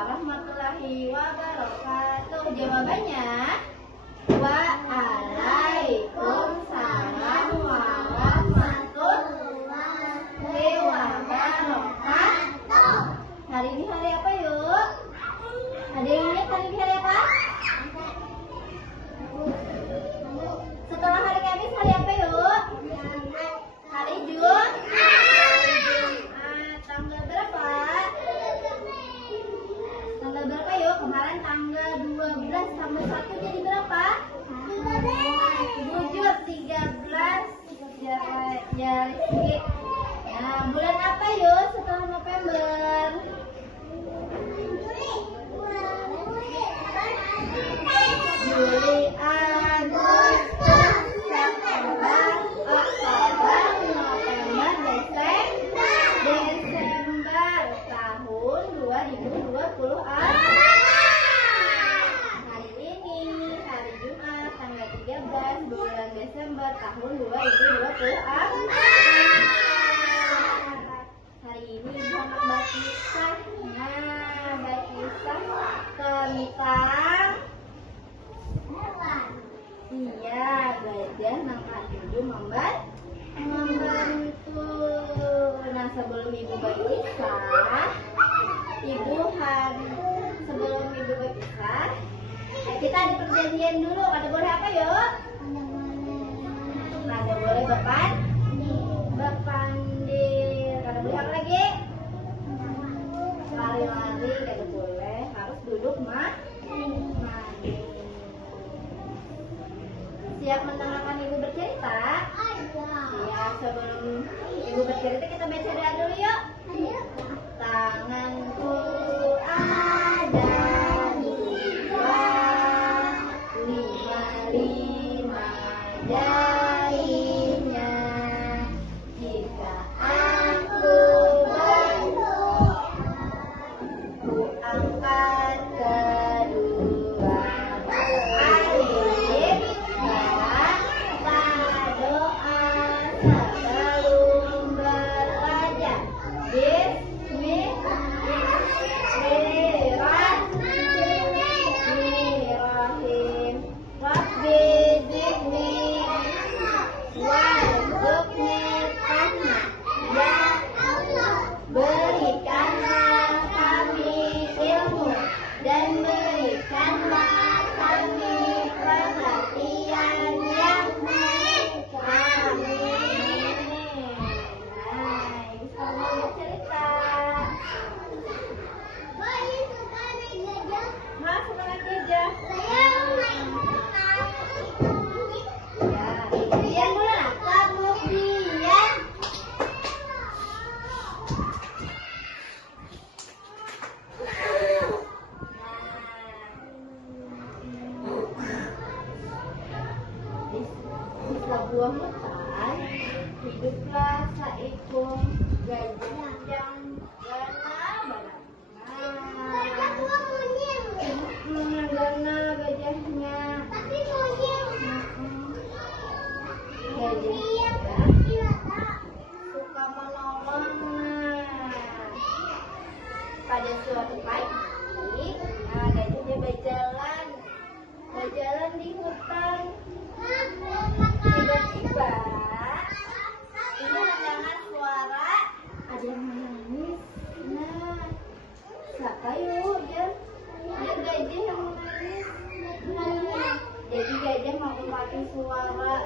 warahmatullahi wabarakatuh. Jawabannya Waalaikumsalam warahmatullahi wabarakatuh. Hari ini hari apa yuk? Ada yang ingat hari ini hari apa? Setelah hari Kamis hari apa yuk? Hari Jumat. Tanggal berapa? Tanggal berapa yuk? Kemarin tanggal 12 tambah 1 jadi berapa? 7, 13 ya. Nah, bulan apa yuk setelah November? Juli, Agustus, September, Oktober, November, Desember tahun 2020. Hari ini hari Jumat tanggal 13 bulan Desember tahun 2020. Hari ini anak bakisah. Nah, bakisah tentang gajah nangka ibu membantu. Nah, sebelum ibu berpisah, sebelum ibu berpisah, kita ada perjanjian dulu. Ada boleh apa yuk? Ada boleh berpandil. Ada boleh apa lagi? Lari-lari. Ada boleh. Harus duduk mandi. Siap mendengarkan ibu bercerita? Ya, sebelum ibu bercerita kita baca doa dulu yuk. Tanganku ada 2, 5 jarinya. Jika aku berdoa, ku angkat kedua jari. Berikanlah kami ilmu dan berikanlah kami perhatian yang baik. Amin. Nah, bisa mau cerita. Suka naik gajah? Mas, suka naik gajah? Saya mau naik ya, Bian dulu lah. Kamu Bian. Sebuah hutan hiduplah seekor gajah yang gana gajahnya. Tapi gajah suka menolong. Pada suatu pagi, gajahnya berjalan di hutan. Tiba-tiba ini mendengar suara ada yang menangis. Nah, siapa yuk? Dia gajah yang menangis. Jadi gajah mengeluarkan suara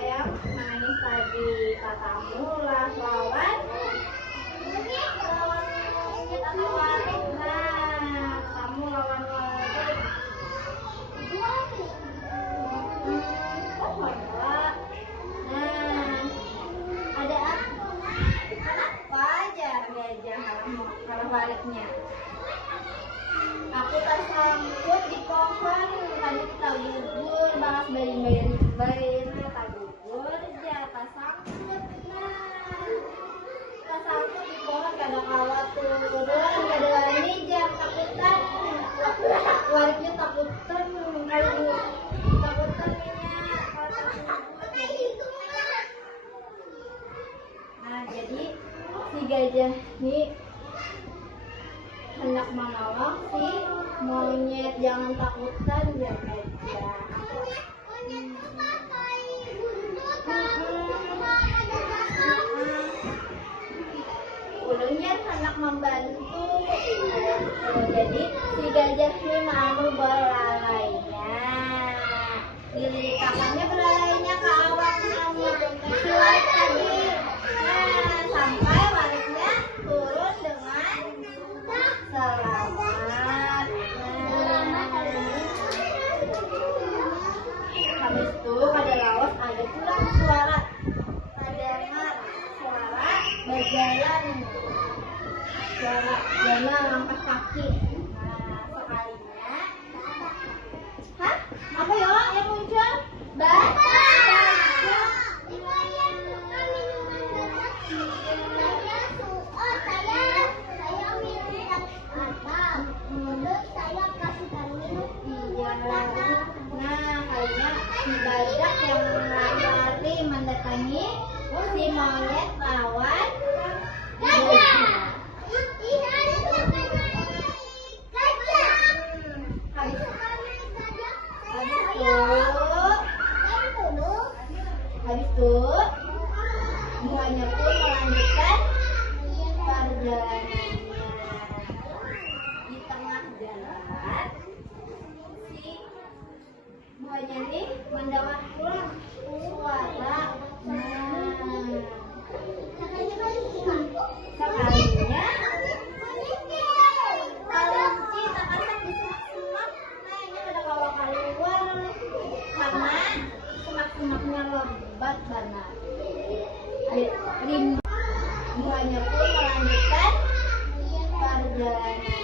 yang menangis tadi. Katamulah lawan monyet atau waring. Nah, kamu lawan waring. Baliknya, aku tersangkut di pohon. Tadi kita gugur, banget bayi-bayi. Tak gugur aja, tersangkut. Nah, tersangkut di pohon, kadang awal turun, kadang ini jam takutan. Wariknya takutan, takutan Nah, jadi si gajah ini hendak menolong si monyet. Jangan takutan ya Gajah. Ulunnya hendak membantu. Jadi si gajah ini mau belalainya. Dililipakannya belalainya ke awaknya sesuai tadi. Nah, sampai waletnya turun dengan selamat. Habis itu pada laut ada pula suara terdengar suara berjalan, suara jalan langkah kaki. Nah, sekalinya, hah? Apa ya yang muncul? Baca. Nah, kayaknya si badak yang lari mendatangi si monyet lawan gajah. Habis itu buahnya pun melanjutkan perjalanannya. Di tengah jalan si buahnya ini mendengar pula suara. Sekalinya kelinci tak kasar di semak-semak. Nah, ini pada keluar karena semak-semaknya lebat banget. Buahnya pun melanjutkan perjalanannya.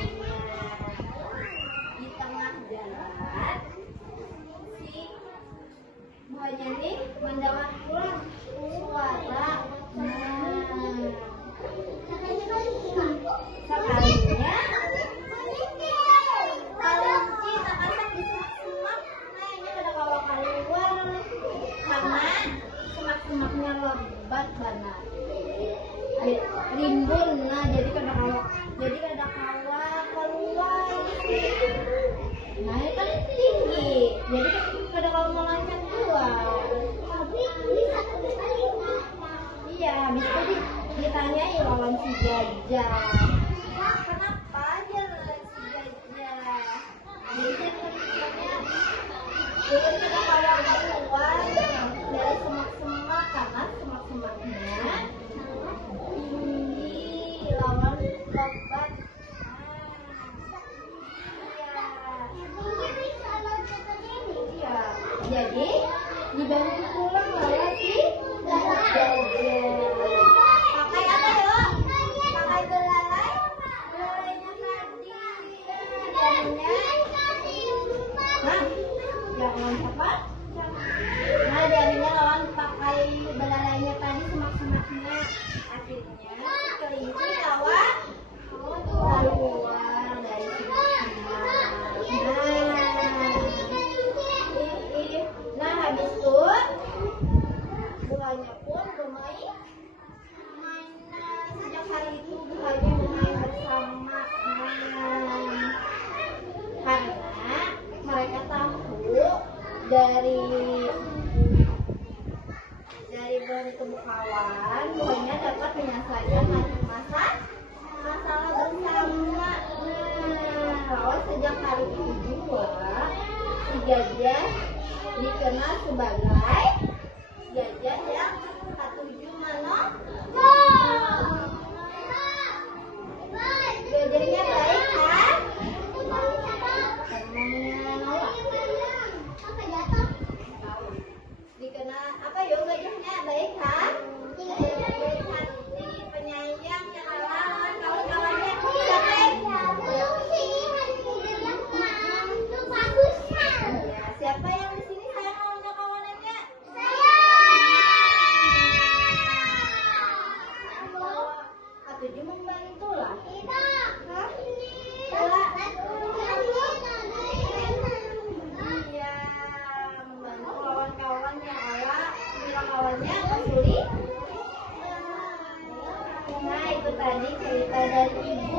Di tengah jalan si buahnya ini mendengar pula suara. Sekalinya kelinci tak kasar di semak-semak. Nah, ini pada keluar karena semak-semaknya lebat banget. Rimbun. Nah, jadi kada kawa keluar. Nah, ini kan tinggi, jadi kada kawa meloncat keluar. Iya, habis itu ditanyai lawan si gajah. Kenapa dia lawan si gajah? Jadi ceritanya ulun kada kawa keluar dari semak-semak karena semak-semaknya tinggi lawan lebat. Iya, jadi dibantu pulang oleh si gajah. Pakai apa yuk? Pakai belalai. Belalainya tadi. Nah, jangan apa? Nah, jadinya lawan pakai belalainya tadi semak-semaknya. Akhirnya si kelinci lawan keluar dari semak-semak. Nah, habis itu buahnya pun bermain. Sejak hari itu buahnya bermain bersama. Karena mereka tahu dari bertemu kawan, buahnya dapat menyelesaikan masalah bersama. Nah, lawan sejak hari itu juga si gajah dikenal sebagai gajah yang katuju manom. Gajahnya baik kan? Dikenal apa yuk gajahnya baik kan? Baik hati, penyayang, yang lawan kawan-kawannya baik. Siapa yang di sini sayang sama kawanannya? Katuju membantu lah. Iya, membantu kawan-kawan yang kawannya mencuri. Nah, itu tadi cerita dari ibu.